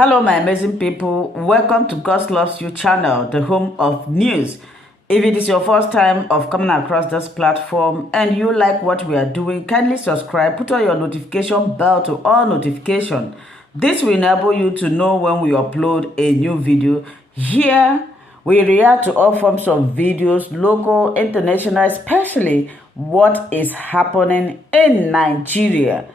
Hello, my amazing people. Welcome to God Loves You channel, the home of news. If it is your first time of coming across this platform and you like what we are doing, kindly subscribe, put on your notification bell to all notification. This will enable you to know when we upload a new video. Here, we react to all forms of videos, local, international, especially what is happening in Nigeria.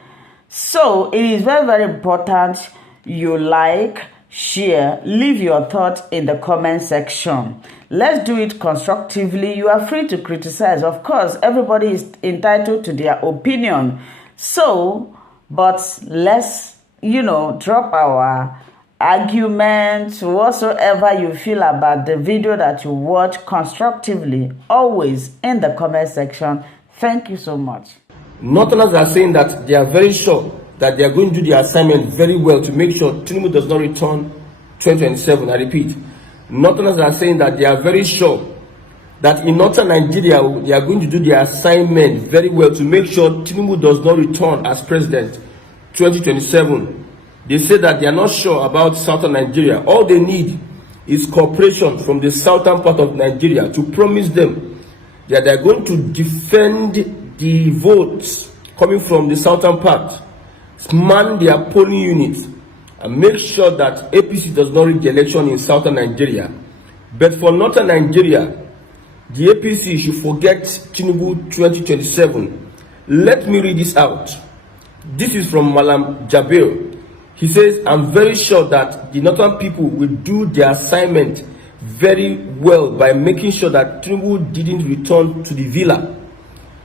So, it is very, very important you like, share, leave your thoughts in the comment section. Let's do it constructively. You are free to criticize. Of course, everybody is entitled to their opinion. So, but let's, drop our arguments, whatsoever you feel about the video that you watch constructively, always in the comment section. Thank you so much. Northerners are saying that they are very sure that they are going to do the assignment very well to make sure Tinubu does not return 2027. I repeat, Northerners are saying that they are very sure that in Northern Nigeria, they are going to do the assignment very well to make sure Tinubu does not return as president 2027. They say that they are not sure about Southern Nigeria. All they need is cooperation from the southern part of Nigeria to promise them that they are going to defend the votes coming from the southern part, man their polling units, and make sure that APC does not rig the election in southern Nigeria. But for northern Nigeria, the APC should forget Tinubu 2027. Let me read this out. This is from Malam Jabir. He says, I'm very sure that the northern people will do their assignment very well by making sure that Tinubu didn't return to the villa.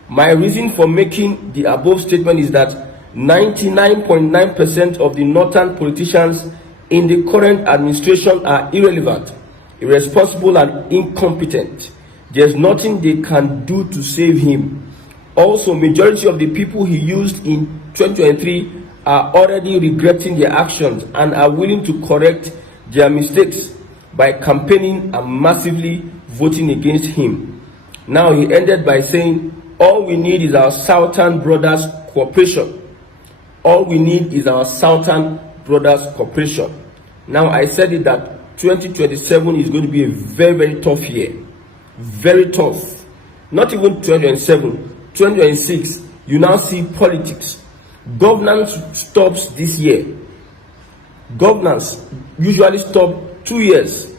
My reason for making the above statement is that 99.9% of the northern politicians in the current administration are irrelevant, irresponsible, and incompetent. There's nothing they can do to save him. Also, majority of the people he used in 2023 are already regretting their actions and are willing to correct their mistakes by campaigning and massively voting against him. Now he ended by saying, all we need is our southern brothers' cooperation. All we need is our southern brothers' cooperation. Now, I said it that 2027 is going to be a very, very tough year. Very tough. Not even 2027, 2026, you now see politics. Governance stops this year. Governance usually stop 2 years.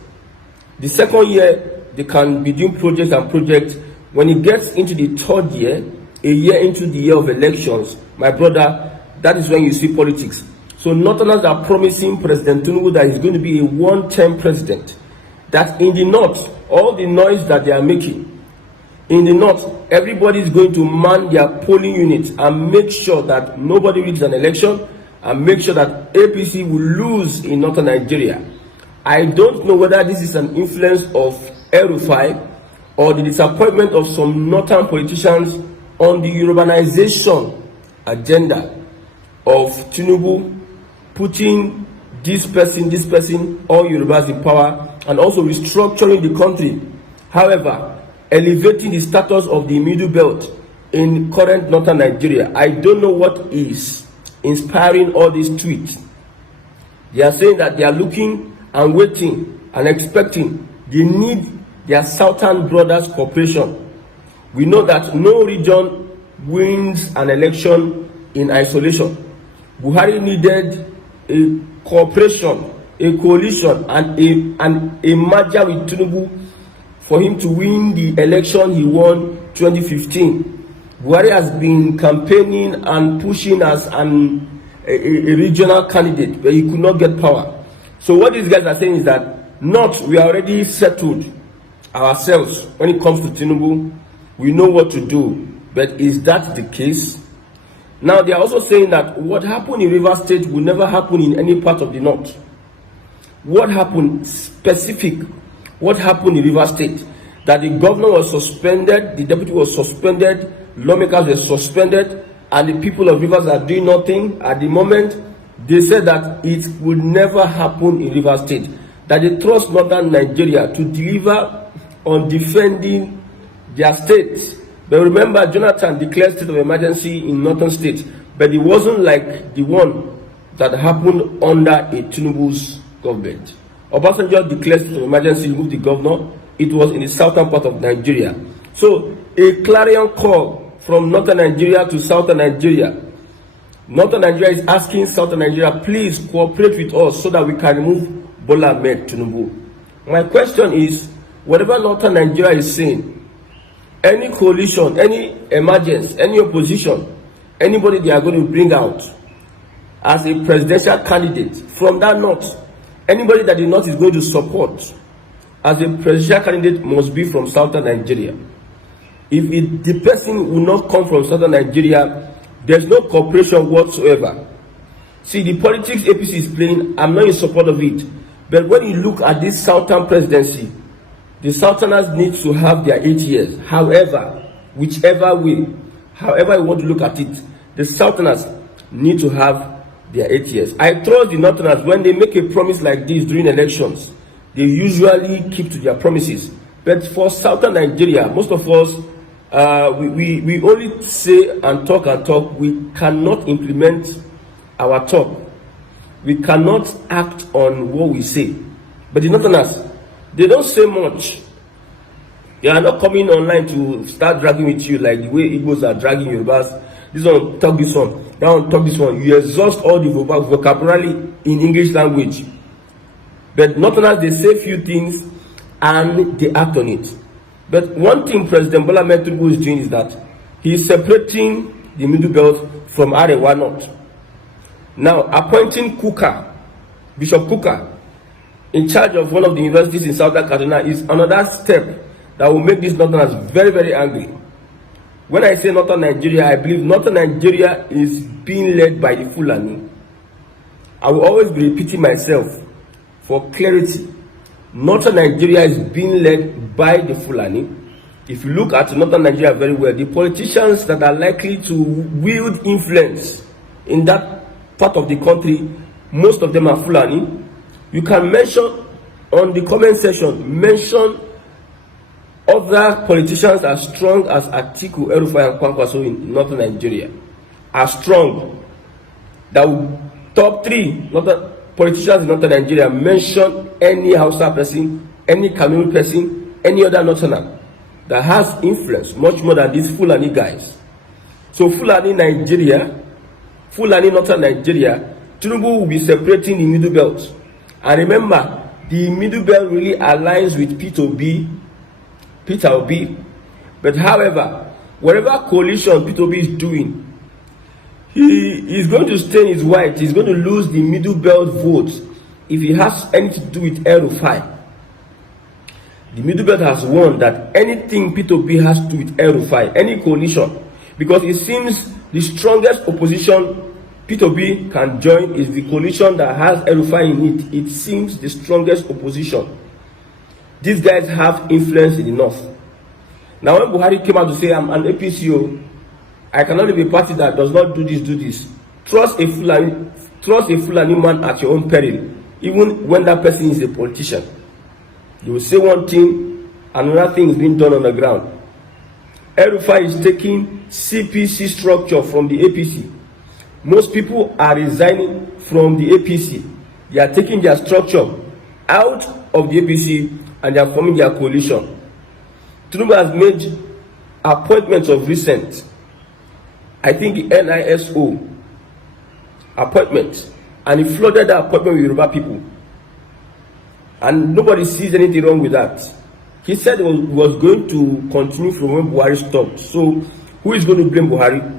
The second year, they can be doing projects and projects. When it gets into the third year, a year into the year of elections, my brother, that is when you see politics. So Northerners are promising President Tinubu that he's going to be a one-term president. That in the north, all the noise that they are making, in the north, everybody is going to man their polling units and make sure that nobody wins an election and make sure that APC will lose in Northern Nigeria. I don't know whether this is an influence of El-Rufai or the disappointment of some northern politicians on the urbanization agenda of Tinubu, putting this person, all Yorubas in power, and also restructuring the country. However, elevating the status of the middle belt in current northern Nigeria. I don't know what is inspiring all these tweets. They are saying that they are looking and waiting and expecting. They need their southern brothers' cooperation. We know that no region wins an election in isolation. Buhari needed a cooperation, a coalition, and a merger with Tinubu for him to win the election he won 2015. Buhari has been campaigning and pushing as a regional candidate, but he could not get power. So what these guys are saying is that we are already settled ourselves when it comes to Tinubu. We know what to do. But is that the case? Now, they are also saying that what happened in Rivers State will never happen in any part of the north. What happened specific? What happened in Rivers State? That the governor was suspended, the deputy was suspended, lawmakers were suspended, and the people of Rivers are doing nothing at the moment. They said that it will never happen in Rivers State. That they trust northern Nigeria to deliver on defending their state. But remember, Jonathan declared state of emergency in northern states, but it wasn't like the one that happened under a Tinubu's government. Obasanjo declared state of emergency, removed the governor. It was in the southern part of Nigeria. So a clarion call from northern Nigeria to southern Nigeria. Northern Nigeria is asking southern Nigeria, please cooperate with us so that we can remove Bola Ahmed Tinubu. My question is, whatever northern Nigeria is saying, any coalition, any emergence, any opposition, anybody they are going to bring out as a presidential candidate from that north, anybody that the north is going to support as a presidential candidate must be from southern Nigeria. If the person will not come from southern Nigeria, there's no cooperation whatsoever. See, the politics APC is playing, I'm not in support of it. But when you look at this southern presidency, the southerners need to have their 8 years. However, whichever way, however you want to look at it, the southerners need to have their 8 years. I trust the northerners, when they make a promise like this during elections, they usually keep to their promises. But for southern Nigeria, most of us, we only say and talk. We cannot implement our talk. We cannot act on what we say. But the northerners, they don't say much. They are not coming online to start dragging with you like the way Igbos are dragging Yorubas. This one talk this one, that one talk this one. You exhaust all the vocabulary in English language. But northerners, they say few things and they act on it. But one thing President Bola Ahmed Tinubu is doing is that he is separating the middle belt from Arewa North. Now, appointing Bishop Kuka, in charge of one of the universities in Southern Kaduna is another step that will make these northerners very, very angry. When I say northern Nigeria, I believe northern Nigeria is being led by the Fulani. I will always be repeating myself for clarity. Northern Nigeria is being led by the Fulani. If you look at northern Nigeria very well, the politicians that are likely to wield influence in that part of the country, most of them are Fulani. You can mention on the comment section, mention other politicians as strong as Atiku, Erufai, and Kwankwaso in northern Nigeria. Are strong. That will top 3 northern politicians in northern Nigeria. Mention any Hausa person, any Kanuri person, any other northerner that has influence much more than these Fulani guys. So Fulani Nigeria, Fulani northern Nigeria, Tinubu will be separating the middle belt. And remember, the middle belt really aligns with Peter Obi. But however, whatever coalition Peter Obi is doing, he is going to stain his white. He's going to lose the middle belt votes if he has anything to do with El-Rufai. The middle belt has won that anything Peter Obi has to do with El-Rufai, any coalition, because it seems the strongest opposition Peter Obi can join is the coalition that has El-Rufai in it. It seems the strongest opposition. These guys have influence in the north. Now when Buhari came out to say, I'm an APCO, I cannot leave a party that does not do this. Trust a Fulani man at your own peril, even when that person is a politician. You will say one thing, another thing is being done on the ground. El-Rufai is taking CPC structure from the APC. Most people are resigning from the APC. They are taking their structure out of the APC and they are forming their coalition. Tinubu has made appointments of recent. I think the NISO appointment, and he flooded that appointment with Yoruba people. And nobody sees anything wrong with that. He said he was going to continue from when Buhari stopped. So who is going to blame Buhari?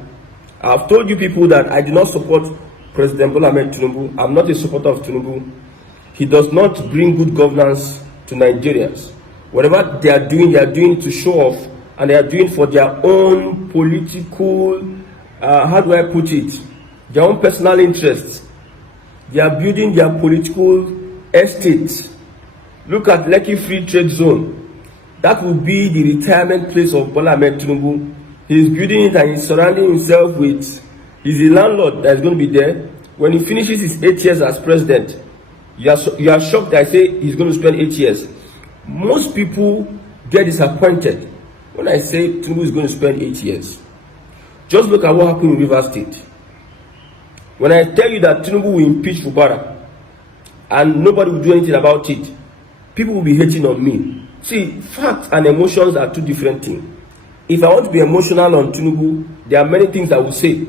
I've told you people that I do not support President Bola Ahmed Tinubu. I'm not a supporter of Tinubu. He does not bring good governance to Nigerians. Whatever they are doing to show off, and they are doing for their own political, how do I put it, their own personal interests. They are building their political estates. Look at Lekki Free Trade Zone. That will be the retirement place of Bola Ahmed Tinubu. He is building it and he's surrounding himself with, he's a landlord that is going to be there. When he finishes his 8 years as president, you are shocked that I say he's going to spend 8 years. Most people get disappointed when I say Tinubu is going to spend 8 years. Just look at what happened in Rivers State. When I tell you that Tinubu will impeach Fubara and nobody will do anything about it, people will be hating on me. See, facts and emotions are two different things. If I want to be emotional on Tinubu, there are many things I will say.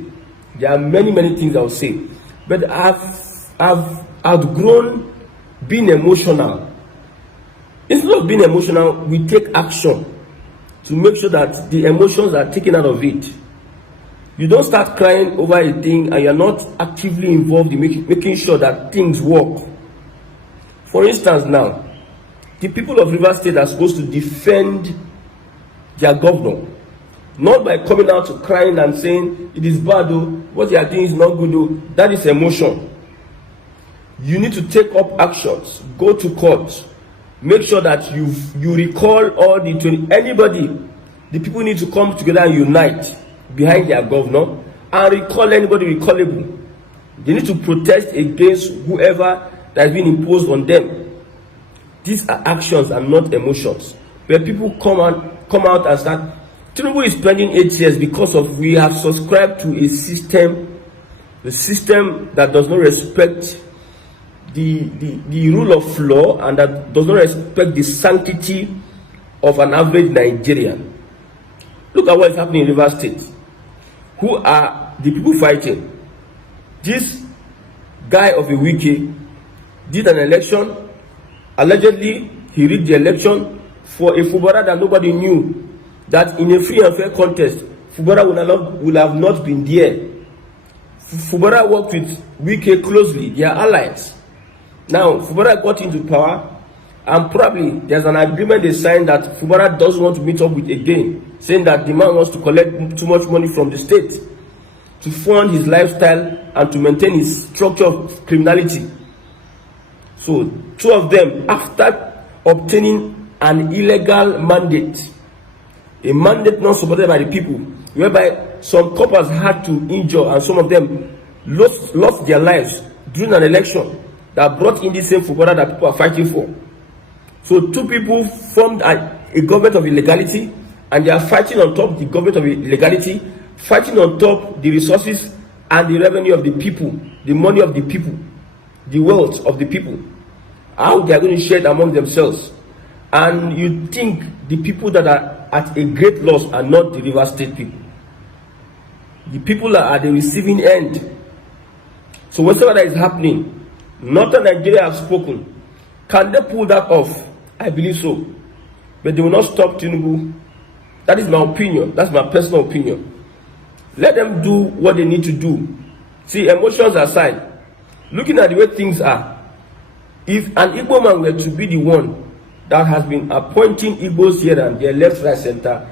There are many things I will say. But I've outgrown being emotional. Instead of being emotional, we take action to make sure that the emotions are taken out of it. You don't start crying over a thing and you're not actively involved in making sure that things work. For instance now, the people of Rivers State are supposed to defend their governor, not by coming out to crying and saying it is bad, though, what you are doing is not good, though. That is emotion. You need to take up actions, go to court, make sure that you recall all the the people need to come together and unite behind their governor and recall anybody recallable. They need to protest against whoever that has been imposed on them. These are actions and not emotions. Where people come out and start. Tinubu is spending 8 years because of we have subscribed to a system that does not respect the rule of law and that does not respect the sanctity of an average Nigerian. Look at what is happening in Rivers State. Who are the people fighting? This guy of a wiki did an election. Allegedly, he rigged the election for a Fubara that nobody knew. That in a free and fair contest, Fubara would have not been there. Fubara worked with Wike closely, their allies. Now, Fubara got into power, and probably there's an agreement they signed that Fubara doesn't want to meet up with again, saying that the man wants to collect too much money from the state to fund his lifestyle and to maintain his structure of criminality. So, two of them, after obtaining an illegal mandate, a mandate not supported by the people, whereby some coppers had to injure and some of them lost their lives during an election that brought in the same Fubara that people are fighting for. So two people formed a government of illegality, and they are fighting on top of the government of illegality, fighting on top the resources and the revenue of the people, the money of the people, the wealth of the people, how they are going to share it among themselves. And you think the people that are at a great loss are not the Rivers State people. The people are at the receiving end. So whatever that is happening, Northern Nigeria have spoken. Can they pull that off? I believe so. But they will not stop Tinubu. That is my opinion. That's my personal opinion. Let them do what they need to do. See, emotions aside, looking at the way things are, if an Igbo man were to be the one that has been appointing Igbos here and there, left, right, center,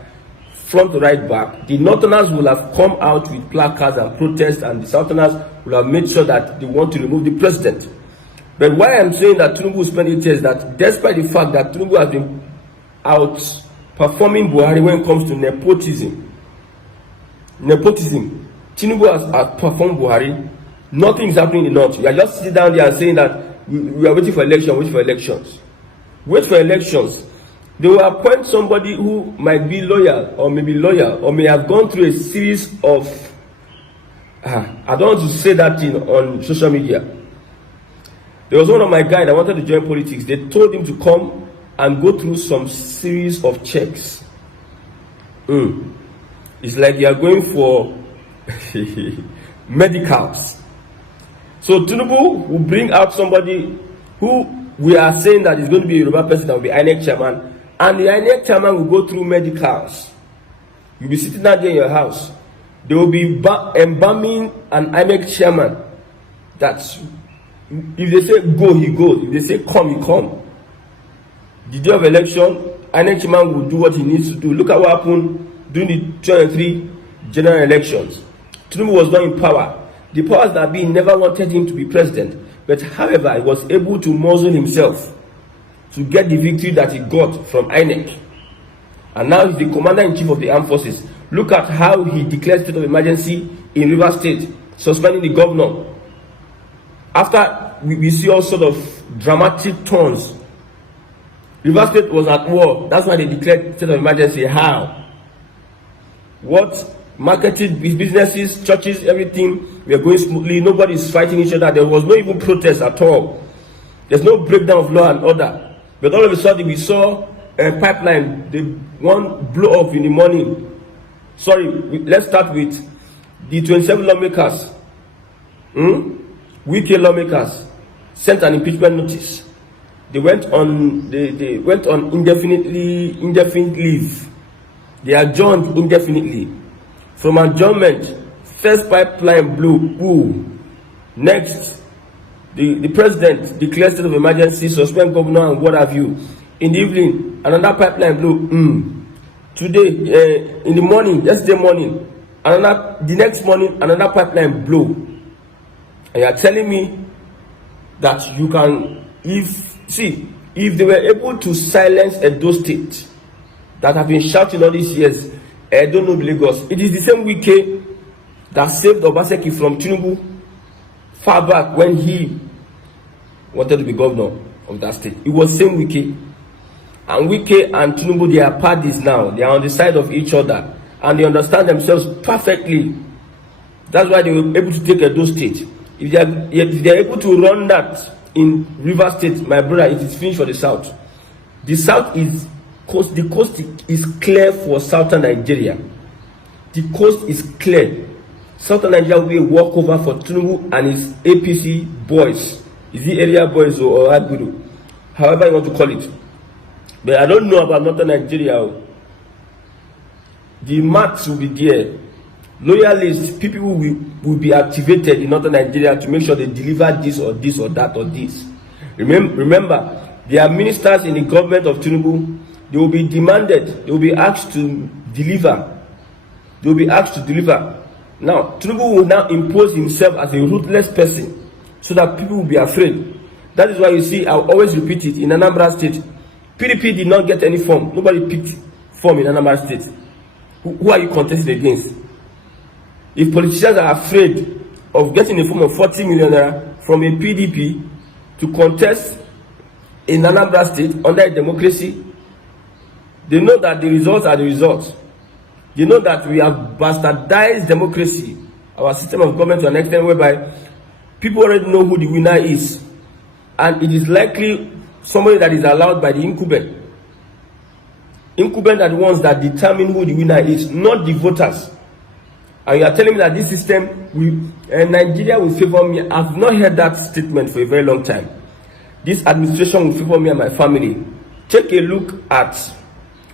front, right, back, the Northerners will have come out with placards and protests, and the Southerners will have made sure that they want to remove the president. But why I'm saying that Tinubu spent 8 years, that despite the fact that Tinubu has been outperforming Buhari when it comes to nepotism, Tinubu has outperformed Buhari. Nothing is happening in the North. You are just sitting down there and saying that we are waiting for elections. Wait for elections. They will appoint somebody who might be loyal or may be loyal or may have gone through a series of I don't want to say that thing on social media. There was one of my guys that wanted to join politics. They told him to come and go through some series of checks. It's like you are going for medicals. So Tinubu will bring out somebody who we are saying that is going to be a Yoruba person that will be INEC chairman, and the INEC chairman will go through medicals. You'll be sitting out there in your house. They will be embalming an INEC chairman. That's if they say go, he goes. If they say come, he come. The day of election, INEC chairman will do what he needs to do. Look at what happened during the 2023 general elections. Tinubu was not in power. The powers that be never wanted him to be president. But however, he was able to muzzle himself to get the victory that he got from INEC. And now he's the commander-in-chief of the armed forces. Look at how he declared state of emergency in Rivers State, suspending the governor. After we see all sort of dramatic turns. Rivers State was at war. That's why they declared state of emergency. How? What? Marketed businesses, churches, everything We are going smoothly. Nobody is fighting each other. There was no even protest at all. There's no breakdown of law and order. But all of a sudden, we saw a pipeline. The one blew up in the morning. Sorry, let's start with the 27 lawmakers. Weekly lawmakers sent an impeachment notice. They went on indefinite leave. They adjourned indefinitely. From adjournment, first pipeline blew. Ooh. Next, the president declared state of emergency, suspend governor and what have you. In the evening, another pipeline blew. Today, in the morning, yesterday morning, the next morning, another pipeline blew. And you are telling me that you can, if they were able to silence Edo State that have been shouting all these years, I don't know Lagos. It is the same Wike that saved Obaseki from Tinubu far back when he wanted to be governor of that state. It was same Wike. And Wike and Tinubu, they are parties now. They are on the side of each other. And they understand themselves perfectly. That's why they were able to take Edo State. If they are able to run that in River State, my brother, it is finished for the South. The South is the coast is clear for Southern Nigeria. The coast is clear. Southern Nigeria will be a walkover for Tinubu and his APC boys. Is it area boys or Agbudu? However you want to call it. But I don't know about Northern Nigeria. The maths will be there. Loyalists, people will be activated in Northern Nigeria to make sure they deliver this or this or that or this. Remember, there are ministers in the government of Tinubu. They will be demanded, they will be asked to deliver. They will be asked to deliver. Now, Tinubu will now impose himself as a ruthless person so that people will be afraid. That is why you see, I'll always repeat it, in Anambra State, PDP did not get any form. Nobody picked form in Anambra State. Who are you contesting against? If politicians are afraid of getting a form of 40 million naira from a PDP to contest in Anambra State under a democracy, they know that the results are the results. They know that we have bastardized democracy, our system of government to an extent whereby people already know who the winner is. And it is likely somebody that is allowed by the incumbent. Incumbent are the ones that determine who the winner is, not the voters. And you are telling me that this system, Nigeria will favor me. I've not heard that statement for a very long time. This administration will favor me and my family. Take a look at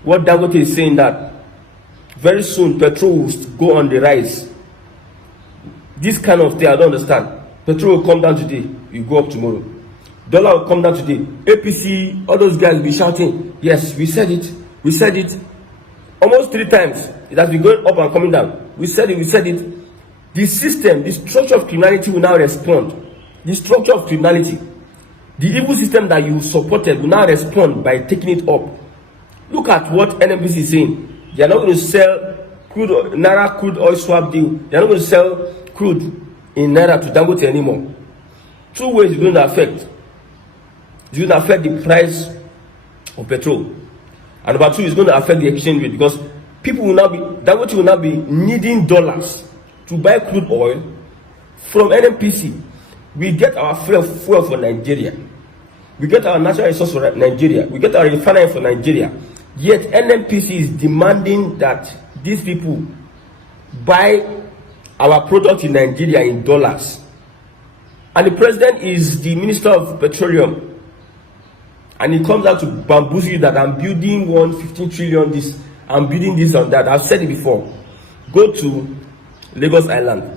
what Dangote is saying, that very soon petrol will go on the rise. This kind of thing, I don't understand. Petrol will come down today, you go up tomorrow. Dollar will come down today. APC, all those guys will be shouting, yes, we said it. We said it. Almost 3 times. It has been going up and coming down. We said it, we said it. The system, the structure of criminality will now respond. The structure of criminality, the evil system that you supported will now respond by taking it up. Look at what NMBC is saying. They are not going to sell Naira crude oil swap deal. They are not going to sell crude in Naira to Dangote anymore. 2 ways it's going to affect. It's going to affect the price of petrol. And number 2 is going to affect the exchange rate, because people will now be, Dangote will now be needing dollars to buy crude oil from NMPC. We get our fuel for Nigeria. We get our natural resource for Nigeria. We get our refinery for Nigeria. Yet NMPC is demanding that these people buy our product in Nigeria in dollars. And the president is the Minister of Petroleum. And he comes out to bamboozle you that I'm building 115 trillion this, I'm building this and that. I've said it before. Go to Lagos Island.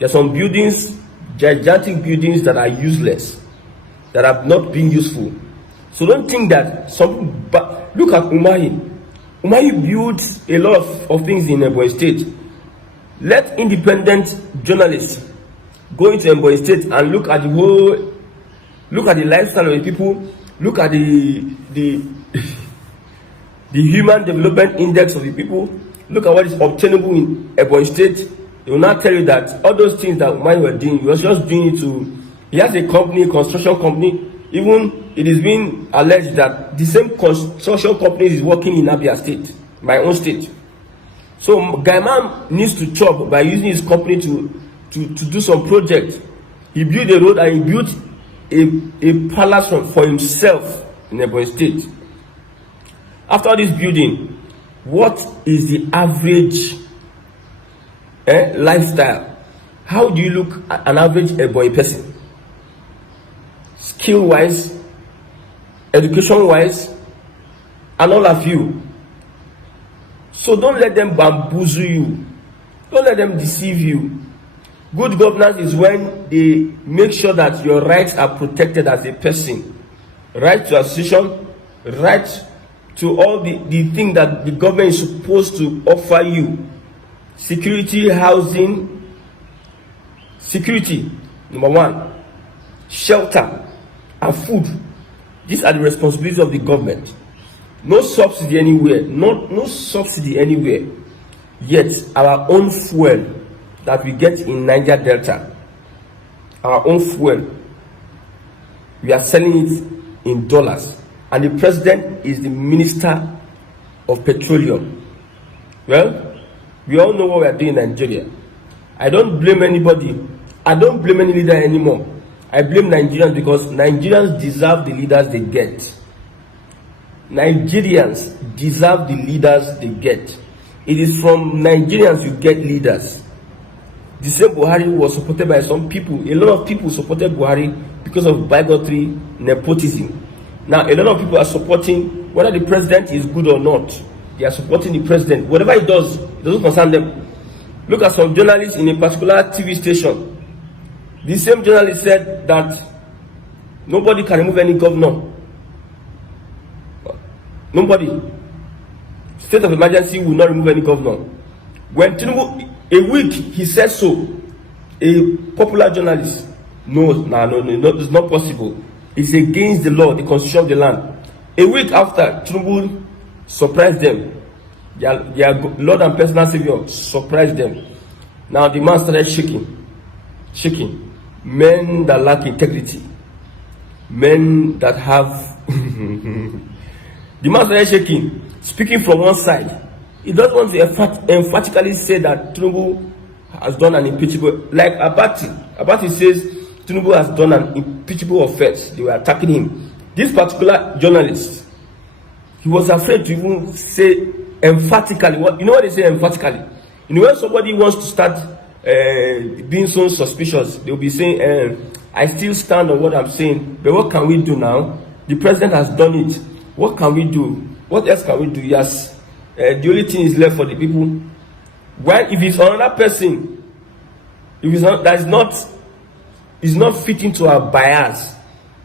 There's some buildings, gigantic buildings that are useless, that have not been useful. So don't think that but look at Umahi. Umahi builds a lot of things in Ebonyi State. Let independent journalists go into Ebonyi State and look at the lifestyle of the people. Look at the human development index of the people. Look at what is obtainable in Ebonyi State. They will not tell you that all those things that Umahi were doing, he was just doing it to. He has a company, construction company. Even it is being alleged that the same construction company is working in Abia State, my own state. So Gaiman needs to chop by using his company to to do some project. He built a road and he built a palace for himself in Ebonyi State. After this building, what is the average lifestyle? How do you look at an average Ebonyi person? Skill wise, education wise, and all of you. So don't let them bamboozle you. Don't let them deceive you. Good governance is when they make sure that your rights are protected as a person. Right to association, right to all the things that the government is supposed to offer you. Security, housing, security, number one, shelter, and food. These are the responsibilities of the government. No subsidy anywhere, no subsidy anywhere. Yet our own fuel that we get in Niger Delta, our own fuel, we are selling it in dollars, and the president is the minister of petroleum. Well, we all know what we are doing in Nigeria. I don't blame anybody. I don't blame any leader anymore. I blame Nigerians, because Nigerians deserve the leaders they get. Nigerians deserve the leaders they get. It is from Nigerians you get leaders. The same Buhari was supported by some people. A lot of people supported Buhari because of bigotry, nepotism. Now, a lot of people are supporting, whether the president is good or not, they are supporting the president. Whatever he does, it doesn't concern them. Look at some journalists in a particular TV station. The same journalist said that nobody can remove any governor. Nobody. State of emergency will not remove any governor. When Tinubu, a week he said so, a popular journalist, no, it's not possible. It's against the law, the constitution of the land. A week after, Tinubu surprised them. Their Lord and personal Savior surprised them. Now the man started shaking. Men that lack integrity, men that have the man started shaking, speaking from one side. He doesn't want to emphatically say that Tinubu has done an impeachable, like Abati says Tinubu has done an impeachable offense. They were attacking him. This particular journalist, he was afraid to even say emphatically. You know what they say emphatically? You know, when somebody wants to start being so suspicious, they'll be saying, I still stand on what I'm saying, but what can we do now? The president has done it. What can we do? What else can we do? Yes, the only thing is left for the people. Well, if it's another person, if it's not, that is not fitting to our bias,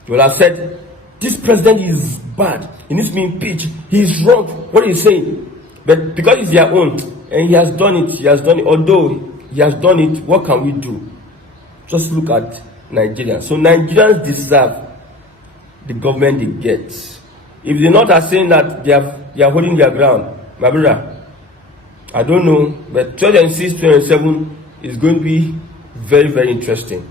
you will have said, this president is bad, he needs to be impeached, he's wrong, what are you saying? But because it's their own, and he has done it, although he has done it, what can we do? Just look at Nigerians. So Nigerians deserve the government they get. If they not are saying that they are holding their ground, my brother, I don't know, but 2026, 2027 is going to be very, very interesting.